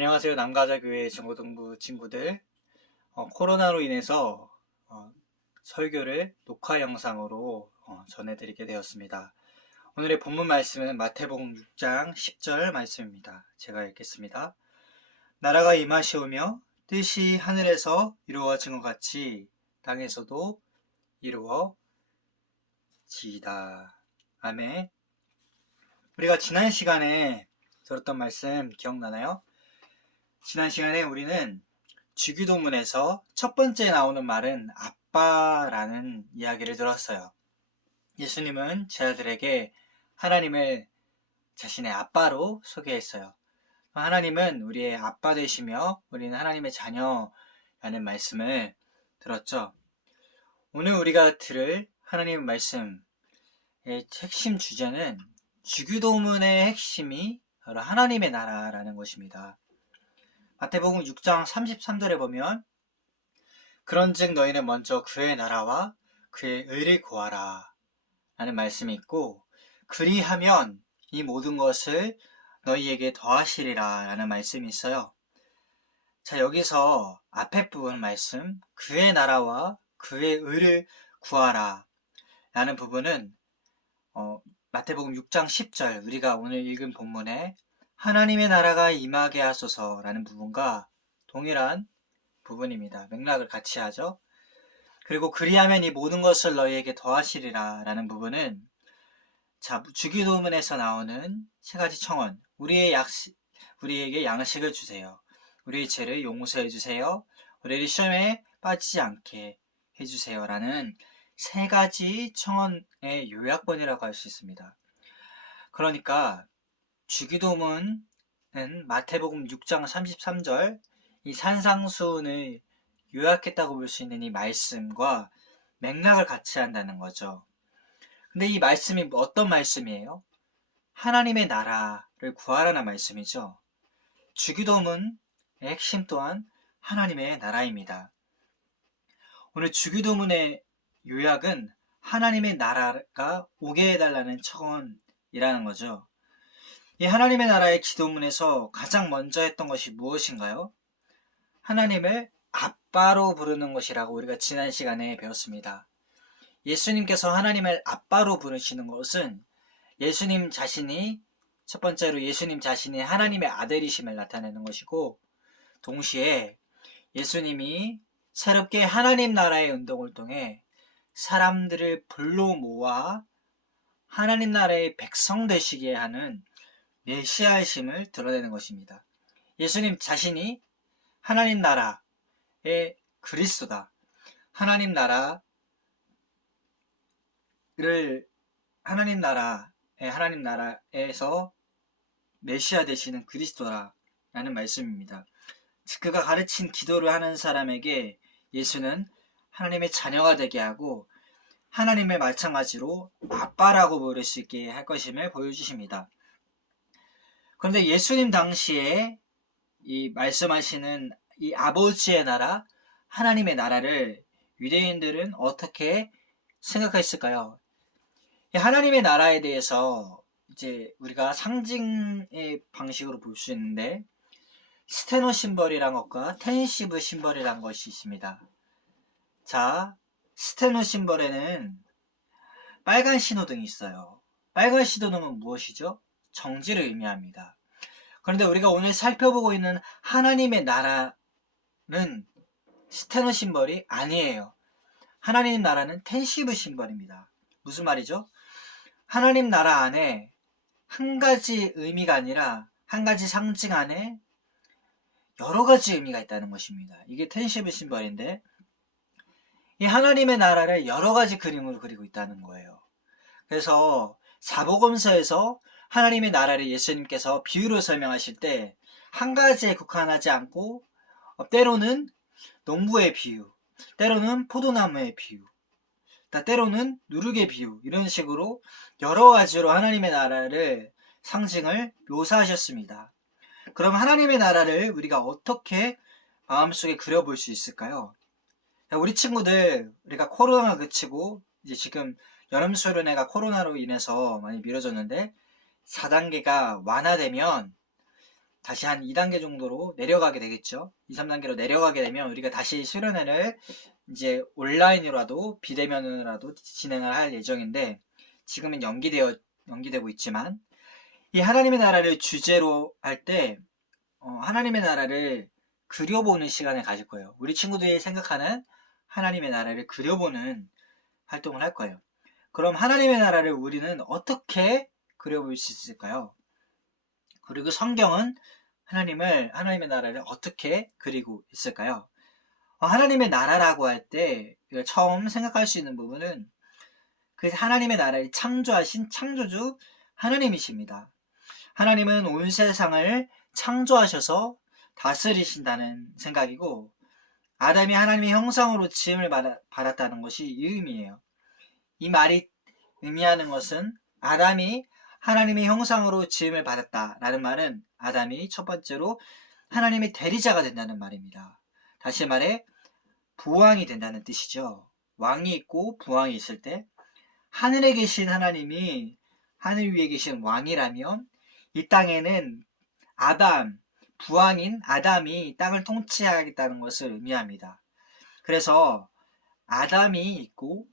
안녕하세요. 남가자교회 중고등부 친구들. 코로나로 인해서 설교를 녹화 영상으로 전해드리게 되었습니다. 오늘의 본문 말씀은 마태복음 6장 10절 말씀입니다. 제가 읽겠습니다. 나라가 임하시오며 뜻이 하늘에서 이루어진 것 같이 땅에서도 이루어지이다. 아멘. 우리가 지난 시간에 들었던 말씀 기억나나요? 지난 시간에 우리는 주기도문에서 첫 번째 나오는 말은 아빠라는 이야기를 들었어요. 예수님은 제 아들에게 하나님을 자신의 아빠로 소개했어요. 하나님은 우리의 아빠 되시며 우리는 하나님의 자녀라는 말씀을 들었죠. 오늘 우리가 들을 하나님의 말씀의 핵심 주제는 주기도문의 핵심이 바로 하나님의 나라라는 것입니다. 마태복음 6장 33절에 보면 그런즉 너희는 먼저 그의 나라와 그의 의를 구하라 라는 말씀이 있고, 그리하면 이 모든 것을 너희에게 더하시리라 라는 말씀이 있어요. 자, 여기서 앞에 부분 말씀 그의 나라와 그의 의를 구하라 라는 부분은 마태복음 6장 10절 우리가 오늘 읽은 본문에 하나님의 나라가 임하게 하소서라는 부분과 동일한 부분입니다. 맥락을 같이 하죠. 그리고 그리하면 이 모든 것을 너희에게 더하시리라 라는 부분은 주기도문에서 나오는 세 가지 청원, 우리에게 양식을 주세요. 우리의 죄를 용서해 주세요. 우리를 시험에 빠지지 않게 해주세요 라는 세 가지 청원의 요약본이라고 할 수 있습니다. 그러니까 주기도문은 마태복음 6장 33절 이 산상수훈을 요약했다고 볼 수 있는 이 말씀과 맥락을 같이 한다는 거죠. 근데 이 말씀이 어떤 말씀이에요? 하나님의 나라를 구하라는 말씀이죠. 주기도문의 핵심 또한 하나님의 나라입니다. 오늘 주기도문의 요약은 하나님의 나라가 오게 해달라는 청원이라는 거죠. 이 하나님의 나라의 기도문에서 가장 먼저 했던 것이 무엇인가요? 하나님을 아빠로 부르는 것이라고 우리가 지난 시간에 배웠습니다. 예수님께서 하나님을 아빠로 부르시는 것은 예수님 자신이 첫 번째로 예수님 자신이 하나님의 아들이심을 나타내는 것이고, 동시에 예수님이 새롭게 하나님 나라의 운동을 통해 사람들을 불러 모아 하나님 나라의 백성 되시게 하는 메시아이심을 드러내는 것입니다. 예수님 자신이 하나님 나라의 그리스도다. 하나님 나라에서 메시아 되시는 그리스도라는 말씀입니다. 즉 그가 가르친 기도를 하는 사람에게 예수는 하나님의 자녀가 되게 하고 하나님을 마찬가지로 아빠라고 부를 수 있게 할 것임을 보여주십니다. 그런데 예수님 당시에 이 말씀하시는 이 아버지의 나라, 하나님의 나라를 유대인들은 어떻게 생각했을까요? 하나님의 나라에 대해서 이제 우리가 상징의 방식으로 볼 수 있는데, 스테노 심벌이란 것과 텐시브 심벌이란 것이 있습니다. 자, 스테노 심벌에는 빨간 신호등이 있어요. 빨간 신호등은 무엇이죠? 정지를 의미합니다. 그런데 우리가 오늘 살펴보고 있는 하나님의 나라는 스테노 심벌이 아니에요. 하나님 나라는 텐시브 심벌입니다. 무슨 말이죠? 하나님 나라 안에 한 가지 의미가 아니라 한 가지 상징 안에 여러 가지 의미가 있다는 것입니다. 이게 텐시브 심벌인데, 이 하나님의 나라를 여러 가지 그림으로 그리고 있다는 거예요. 그래서 사복음서에서 하나님의 나라를 예수님께서 비유로 설명하실 때 한 가지에 국한하지 않고 때로는 농부의 비유, 때로는 포도나무의 비유, 때로는 누룩의 비유, 이런 식으로 여러 가지로 하나님의 나라를 상징을 묘사하셨습니다. 그럼 하나님의 나라를 우리가 어떻게 마음속에 그려볼 수 있을까요? 우리 친구들, 우리가 코로나가 그치고 이제 지금 여름 수련회가 코로나로 인해서 많이 미뤄졌는데 4단계가 완화되면 다시 한 2단계 정도로 내려가게 되겠죠. 2, 3단계로 내려가게 되면 우리가 다시 수련회를 이제 온라인으로라도 비대면으로라도 진행을 할 예정인데, 지금은 연기되고 있지만, 이 하나님의 나라를 주제로 할 때 하나님의 나라를 그려보는 시간을 가질 거예요. 우리 친구들이 생각하는 하나님의 나라를 그려보는 활동을 할 거예요. 그럼 하나님의 나라를 우리는 어떻게 그려볼 수 있을까요? 그리고 성경은 하나님의 나라를 어떻게 그리고 있을까요? 하나님의 나라라고 할 때 처음 생각할 수 있는 부분은 그 하나님의 나라를 창조하신 창조주 하나님이십니다. 하나님은 온 세상을 창조하셔서 다스리신다는 생각이고, 아담이 하나님의 형상으로 지음을 받았다는 것이 이 의미예요. 이 말이 의미하는 것은 아담이 하나님의 형상으로 지음을 받았다라는 말은 아담이 첫 번째로 하나님의 대리자가 된다는 말입니다. 다시 말해 부왕이 된다는 뜻이죠. 왕이 있고 부왕이 있을 때 하늘에 계신 하나님이 하늘 위에 계신 왕이라면 이 땅에는 부왕인 아담이 땅을 통치하겠다는 것을 의미합니다. 그래서 아담이 있고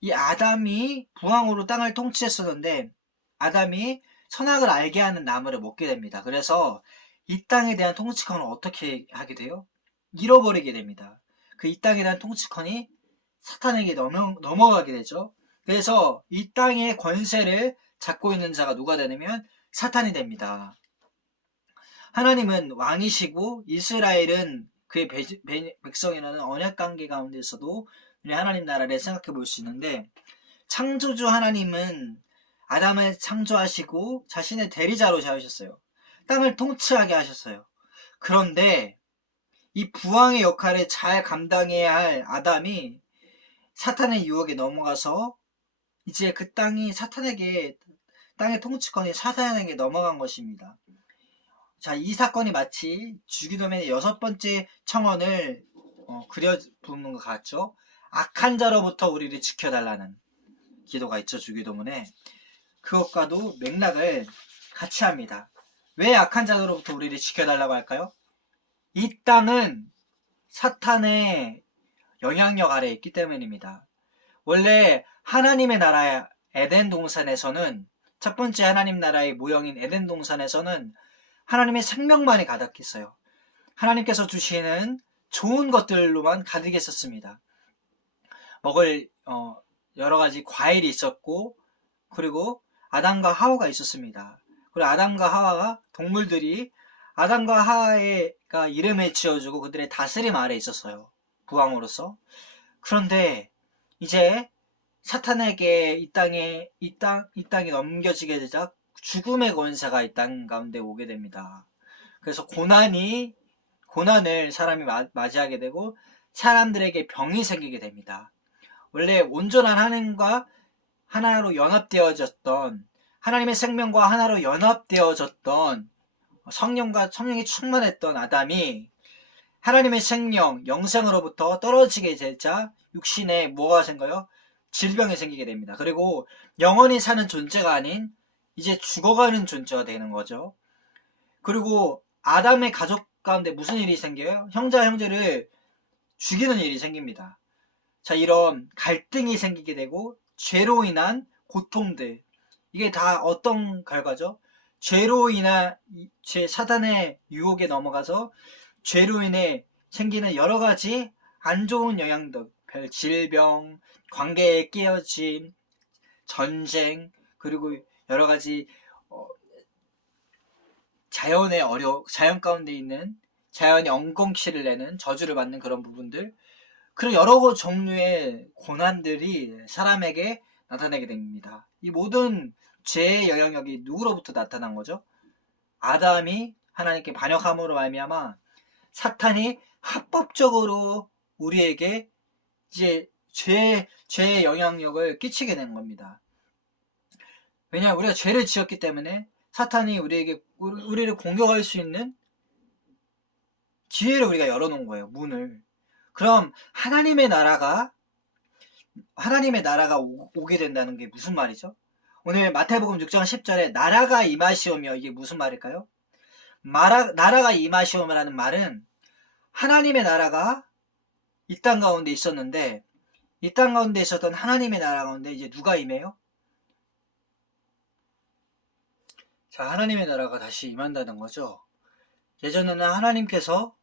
이 아담이 부왕으로 땅을 통치했었는데 아담이 선악을 알게 하는 나무를 먹게 됩니다. 그래서 이 땅에 대한 통치권을 어떻게 하게 돼요? 잃어버리게 됩니다. 그 이 땅에 대한 통치권이 사탄에게 넘어가게 되죠. 그래서 이 땅의 권세를 잡고 있는 자가 누가 되냐면 사탄이 됩니다. 하나님은 왕이시고 이스라엘은 그의 백성이라는 언약관계 가운데서도 우리 하나님 나라를 생각해 볼 수 있는데, 창조주 하나님은 아담을 창조하시고 자신의 대리자로 잡으셨어요. 땅을 통치하게 하셨어요. 그런데 이 부왕의 역할을 잘 감당해야 할 아담이 사탄의 유혹에 넘어가서 이제 그 땅의 통치권이 사탄에게 넘어간 것입니다. 자, 이 사건이 마치 주기도면의 6번째 청원을 그려보는 것 같죠? 악한 자로부터 우리를 지켜달라는 기도가 있죠, 주기도문에. 그것과도 맥락을 같이 합니다. 왜 악한 자로부터 우리를 지켜달라고 할까요? 이 땅은 사탄의 영향력 아래에 있기 때문입니다. 원래 하나님의 나라 에덴 동산에서는, 첫 번째 하나님 나라의 모형인 에덴 동산에서는 하나님의 생명만이 가득했어요. 하나님께서 주시는 좋은 것들로만 가득했었습니다. 먹을 여러 가지 과일이 있었고, 그리고 아담과 하와가 있었습니다. 그리고 아담과 하와가 동물들이 아담과 하와가 이름을 지어주고 그들의 다스림 아래에 있었어요. 부왕으로서. 그런데 이제 사탄에게 이 땅이 넘겨지게 되자 죽음의 권세가 이 땅 가운데 오게 됩니다. 그래서 고난을 사람이 맞이하게 되고 사람들에게 병이 생기게 됩니다. 원래 온전한 하나님과 하나로 연합되어졌던, 하나님의 생명과 하나로 연합되어졌던 성령이 충만했던 아담이 하나님의 생명, 영생으로부터 떨어지게 되자 육신에 뭐가 생겨요? 질병이 생기게 됩니다. 그리고 영원히 사는 존재가 아닌 이제 죽어가는 존재가 되는 거죠. 그리고 아담의 가족 가운데 무슨 일이 생겨요? 형제가 형제를 죽이는 일이 생깁니다. 자, 이런 갈등이 생기게 되고 죄로 인한 고통들, 이게 다 어떤 결과죠? 죄로 인한 사단의 유혹에 넘어가서 죄로 인해 생기는 여러 가지 안 좋은 영향들, 질병, 관계의 깨어짐, 전쟁, 그리고 여러 가지 자연 가운데 있는 자연이 엉겅퀴를 내는 저주를 받는 그런 부분들, 그런 여러 종류의 고난들이 사람에게 나타나게 됩니다. 이 모든 죄의 영향력이 누구로부터 나타난 거죠? 아담이 하나님께 반역함으로 말미암아 사탄이 합법적으로 우리에게 이제 죄의 영향력을 끼치게 된 겁니다. 왜냐하면 우리가 죄를 지었기 때문에 사탄이 우리를 공격할 수 있는 기회를 우리가 열어놓은 거예요, 문을. 그럼 하나님의 나라가 오게 된다는 게 무슨 말이죠? 오늘 마태복음 6장 10절에 나라가 임하시오며, 이게 무슨 말일까요? 나라가 임하시오라는 말은 하나님의 나라가 이 땅 가운데 있었는데, 이 땅 가운데 있었던 하나님의 나라 가운데 이제 누가 임해요? 자, 하나님의 나라가 다시 임한다는 거죠. 예전에는 하나님께서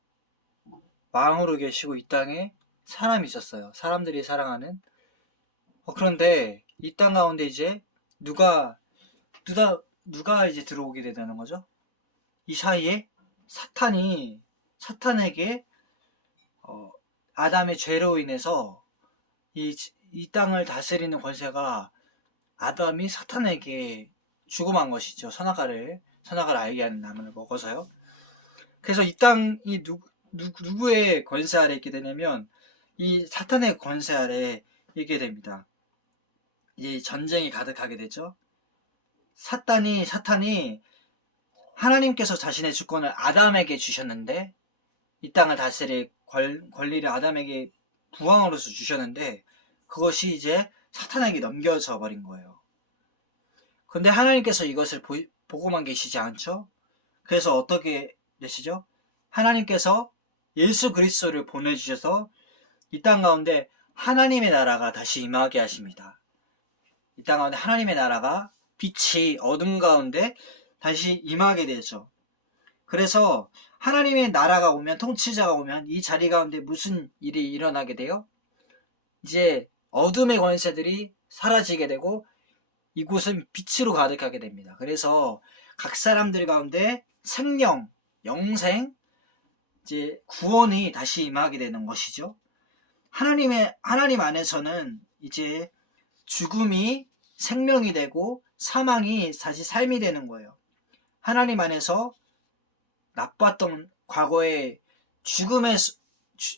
왕으로 계시고 이 땅에 사람이 있었어요. 사람들이 사랑하는. 그런데 이 땅 가운데 이제 누가 이제 들어오게 되는 거죠? 이 사이에 사탄에게 아담의 죄로 인해서 이 땅을 다스리는 권세가 아담이 사탄에게 주고 만 것이죠. 선악과를 알게 하는 나무를 먹어서요. 그래서 이 땅이 누구의 권세 아래 있게 되냐면 이 사탄의 권세 아래 있게 됩니다. 이 전쟁이 가득하게 되죠. 사탄이 하나님께서 자신의 주권을 아담에게 주셨는데, 이 땅을 다스릴 권리를 아담에게 부왕으로서 주셨는데, 그것이 이제 사탄에게 넘겨져 버린 거예요. 근데 하나님께서 이것을 보고만 계시지 않죠? 그래서 어떻게 되시죠? 하나님께서 예수 그리스도를 보내주셔서 이 땅 가운데 하나님의 나라가 다시 임하게 하십니다. 이 땅 가운데 하나님의 나라가 빛이 어둠 가운데 다시 임하게 되죠. 그래서 하나님의 나라가 오면, 통치자가 오면 이 자리 가운데 무슨 일이 일어나게 돼요? 이제 어둠의 권세들이 사라지게 되고 이곳은 빛으로 가득하게 됩니다. 그래서 각 사람들 가운데 생명, 영생, 이제 구원이 다시 임하게 되는 것이죠. 하나님 안에서는 이제 죽음이 생명이 되고 사망이 다시 삶이 되는 거예요. 하나님 안에서 나빴던 과거의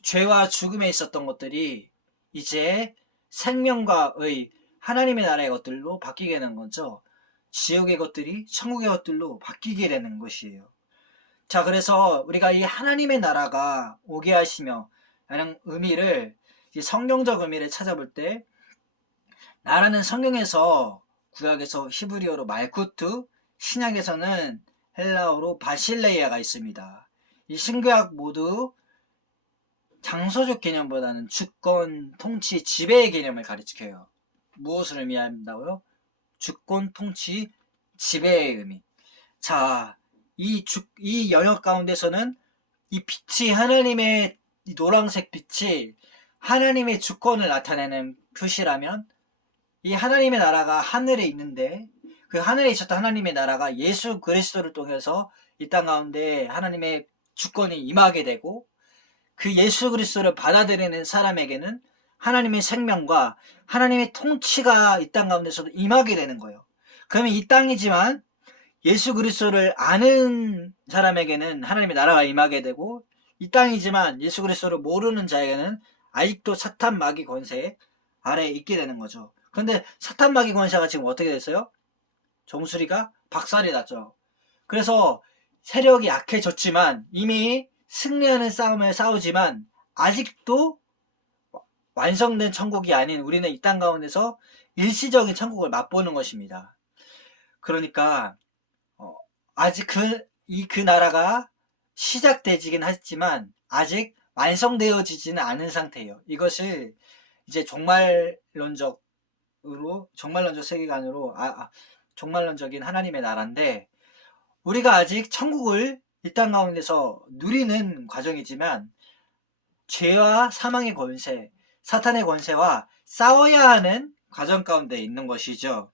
죄와 죽음에 있었던 것들이 이제 생명과의 하나님의 나라의 것들로 바뀌게 되는 거죠. 지옥의 것들이 천국의 것들로 바뀌게 되는 것이에요. 자, 그래서 우리가 이 하나님의 나라가 오게 하시며 라는 의미를, 성경적 의미를 찾아볼 때, 나라는 성경에서, 구약에서 히브리어로 말쿠트, 신약에서는 헬라어로 바실레이아가 있습니다. 이 신구약 모두 장소적 개념보다는 주권, 통치, 지배의 개념을 가르쳐요. 무엇을 의미한다고요? 주권, 통치, 지배의 의미. 자, 이 영역 가운데서는 이 빛이, 하나님의 이 노란색 빛이 하나님의 주권을 나타내는 표시라면, 이 하나님의 나라가 하늘에 있는데 그 하늘에 있었던 하나님의 나라가 예수 그리스도를 통해서 이 땅 가운데 하나님의 주권이 임하게 되고, 그 예수 그리스도를 받아들이는 사람에게는 하나님의 생명과 하나님의 통치가 이 땅 가운데서도 임하게 되는 거예요. 그러면 이 땅이지만 예수 그리스도를 아는 사람에게는 하나님의 나라가 임하게 되고, 이 땅이지만 예수 그리스도를 모르는 자에게는 아직도 사탄 마귀 권세 아래에 있게 되는 거죠. 그런데 사탄 마귀 권세가 지금 어떻게 됐어요? 정수리가 박살이 났죠. 그래서 세력이 약해졌지만, 이미 승리하는 싸움을 싸우지만 아직도 완성된 천국이 아닌 우리는 이 땅 가운데서 일시적인 천국을 맛보는 것입니다. 그러니까 아직 그 나라가 시작되지긴 했지만 아직 완성되어지지는 않은 상태예요. 이것을 이제 종말론적 세계관으로 종말론적인 하나님의 나라인데, 우리가 아직 천국을 이 땅 가운데서 누리는 과정이지만 죄와 사망의 권세, 사탄의 권세와 싸워야 하는 과정 가운데 있는 것이죠.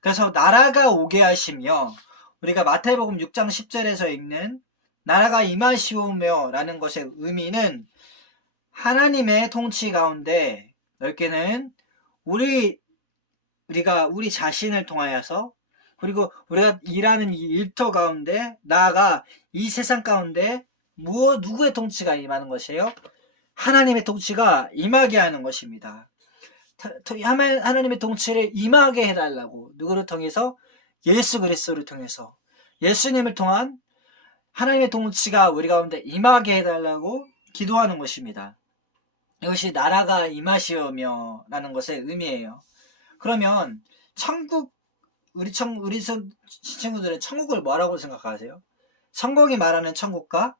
그래서 나라가 오게 하시며, 우리가 마태복음 6장 10절에서 읽는 나라가 임하시오며 라는 것의 의미는 하나님의 통치 가운데 넓게는 우리가 우리 자신을 통하여서, 그리고 우리가 일하는 이 일터 가운데, 나아가 이 세상 가운데 누구의 통치가 임하는 것이에요? 하나님의 통치가 임하게 하는 것입니다. 하나님의 통치를 임하게 해달라고, 누구를 통해서? 예수 그리스도를 통해서, 예수님을 통한 하나님의 통치가 우리 가운데 임하게 해달라고 기도하는 것입니다. 이것이 나라가 임하시오며 라는 것의 의미예요. 그러면 우리 친구들은 천국을 뭐라고 생각하세요? 성경이 말하는 천국과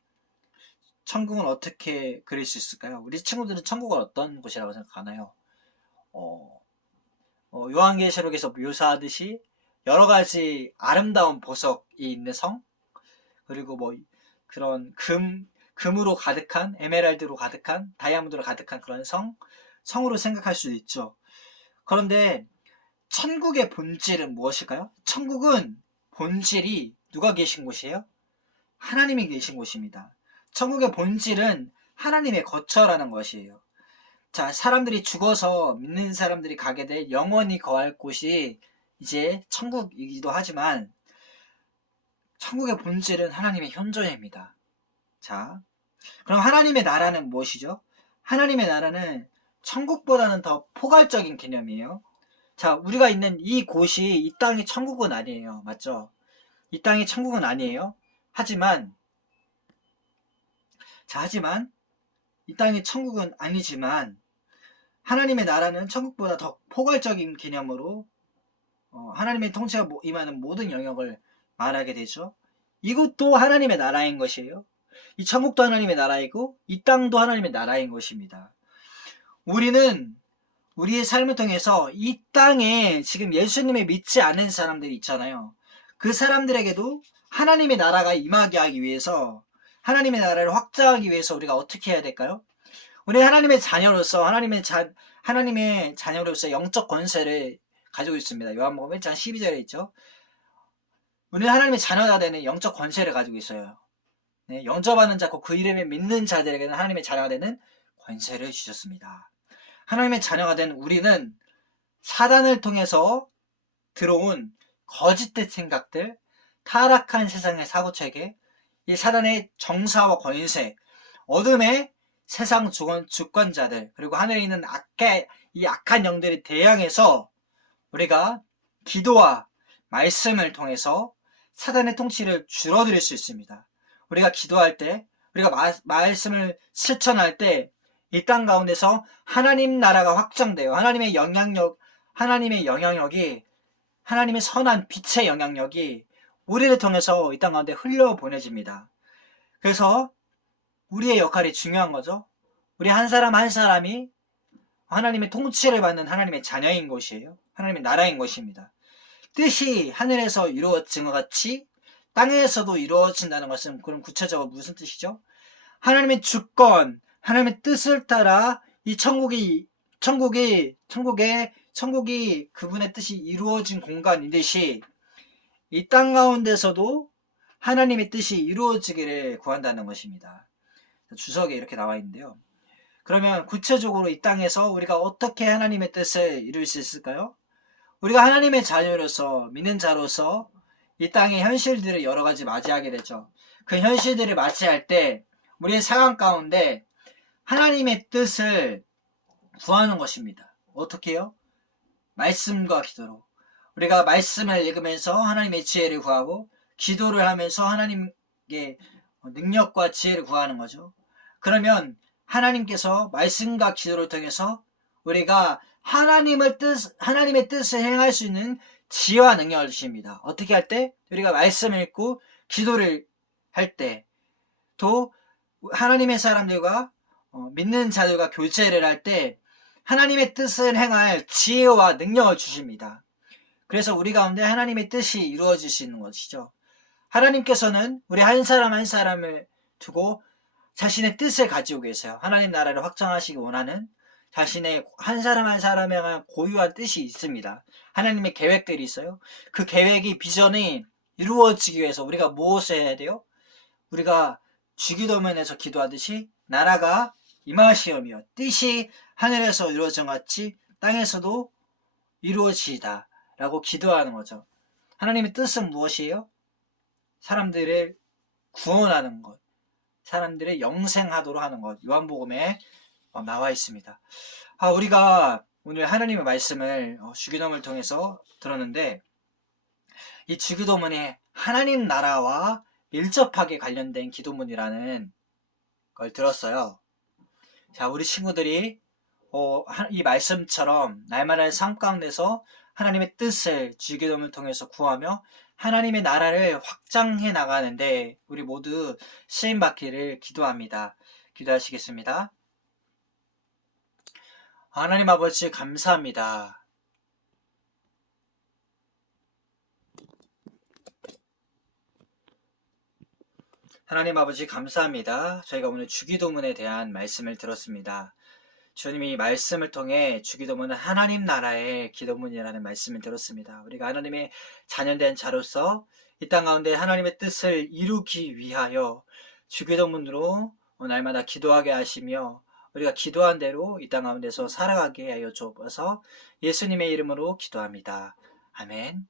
천국은 어떻게 그릴 수 있을까요? 우리 친구들은 천국은 어떤 곳이라고 생각하나요? 어, 요한계시록에서 묘사하듯이 여러 가지 아름다운 보석이 있는 성, 그리고 뭐 그런 금으로 가득한, 에메랄드로 가득한, 다이아몬드로 가득한 그런 성으로 생각할 수도 있죠. 그런데 천국의 본질은 무엇일까요? 천국은 본질이 누가 계신 곳이에요? 하나님이 계신 곳입니다. 천국의 본질은 하나님의 거처라는 것이에요. 자, 사람들이 죽어서 믿는 사람들이 가게 될 영원히 거할 곳이 이제 천국이기도 하지만 천국의 본질은 하나님의 현존입니다. 자, 그럼 하나님의 나라는 무엇이죠? 하나님의 나라는 천국보다는 더 포괄적인 개념이에요. 자, 우리가 있는 이 곳이 이 땅이 천국은 아니에요. 맞죠? 이 땅이 천국은 아니에요. 하지만 이 땅이 천국은 아니지만 하나님의 나라는 천국보다 더 포괄적인 개념으로 하나님의 통치가 임하는 모든 영역을 말하게 되죠. 이것도 하나님의 나라인 것이에요. 이 천국도 하나님의 나라이고 이 땅도 하나님의 나라인 것입니다. 우리는 우리의 삶을 통해서 이 땅에 지금 예수님을 믿지 않는 사람들이 있잖아요. 그 사람들에게도 하나님의 나라가 임하게 하기 위해서, 하나님의 나라를 확장하기 위해서 우리가 어떻게 해야 될까요? 우리 하나님의 자녀로서 하나님의 자녀로서 영적 권세를 가지고 있습니다. 요한복음 1장 12절에 있죠. 우리는 하나님의 자녀가 되는 영적 권세를 가지고 있어요. 네, 영접하는 자고 그 이름에 믿는 자들에게는 하나님의 자녀가 되는 권세를 주셨습니다. 하나님의 자녀가 된 우리는 사단을 통해서 들어온 거짓된 생각들, 타락한 세상의 사고체계, 이 사단의 정사와 권세, 어둠의 세상 주권자들, 그리고 하늘에 있는 이 악한 영들에 대항해서 우리가 기도와 말씀을 통해서 사단의 통치를 줄어들 수 있습니다. 우리가 기도할 때, 우리가 말씀을 실천할 때 이 땅 가운데서 하나님 나라가 확장돼요. 하나님의 영향력이, 하나님의 선한 빛의 영향력이 우리를 통해서 이 땅 가운데 흘려보내집니다. 그래서 우리의 역할이 중요한 거죠. 우리 한 사람 한 사람이 하나님의 통치를 받는 하나님의 자녀인 것이에요. 하나님의 나라인 것입니다. 뜻이 하늘에서 이루어진 것 같이 땅에서도 이루어진다는 것은 그럼 구체적으로 무슨 뜻이죠? 하나님의 주권, 하나님의 뜻을 따라 이 천국이 그분의 뜻이 이루어진 공간이듯이 이 땅 가운데서도 하나님의 뜻이 이루어지기를 구한다는 것입니다. 주석에 이렇게 나와 있는데요. 그러면 구체적으로 이 땅에서 우리가 어떻게 하나님의 뜻을 이룰 수 있을까요? 우리가 하나님의 자녀로서, 믿는 자로서 이 땅의 현실들을 여러 가지 맞이하게 되죠. 그 현실들을 맞이할 때 우리의 상황 가운데 하나님의 뜻을 구하는 것입니다. 어떻게 해요? 말씀과 기도로. 우리가 말씀을 읽으면서 하나님의 지혜를 구하고 기도를 하면서 하나님의 능력과 지혜를 구하는 거죠. 그러면 하나님께서 말씀과 기도를 통해서 우리가 하나님의 뜻을 행할 수 있는 지혜와 능력을 주십니다. 어떻게 할 때? 우리가 말씀을 읽고 기도를 할 때, 또 하나님의 사람들과 믿는 자들과 교제를 할 때 하나님의 뜻을 행할 지혜와 능력을 주십니다. 그래서 우리 가운데 하나님의 뜻이 이루어질 수 있는 것이죠. 하나님께서는 우리 한 사람 한 사람을 두고 자신의 뜻을 가지고 계세요. 하나님 나라를 확장하시기 원하는 자신의 한 사람 한 사람에 대한 고유한 뜻이 있습니다. 하나님의 계획들이 있어요. 그 계획이, 비전이 이루어지기 위해서 우리가 무엇을 해야 돼요? 우리가 주기도문에서 기도하듯이 나라가 임하시오며 뜻이 하늘에서 이루어진 것 같이 땅에서도 이루어지이다 라고 기도하는 거죠. 하나님의 뜻은 무엇이에요? 사람들을 구원하는 것, 사람들을 영생하도록 하는 것. 요한복음에 나와 있습니다. 우리가 오늘 하나님의 말씀을 주기도문을 통해서 들었는데, 이 주기도문에 하나님 나라와 밀접하게 관련된 기도문이라는 걸 들었어요. 자, 우리 친구들이 이 말씀처럼 날마다의 삶 가운데서 하나님의 뜻을 주기도문을 통해서 구하며 하나님의 나라를 확장해 나가는데 우리 모두 쓰임받기를 기도합니다. 기도하시겠습니다. 하나님 아버지 감사합니다. 하나님 아버지 감사합니다. 저희가 오늘 주기도문에 대한 말씀을 들었습니다. 주님이 말씀을 통해 주기도문은 하나님 나라의 기도문이라는 말씀을 들었습니다. 우리가 하나님의 자녀된 자로서 이 땅 가운데 하나님의 뜻을 이루기 위하여 주기도문으로 날마다 기도하게 하시며 우리가 기도한 대로 이 땅 가운데서 살아가게 하여 주옵소서. 예수님의 이름으로 기도합니다. 아멘.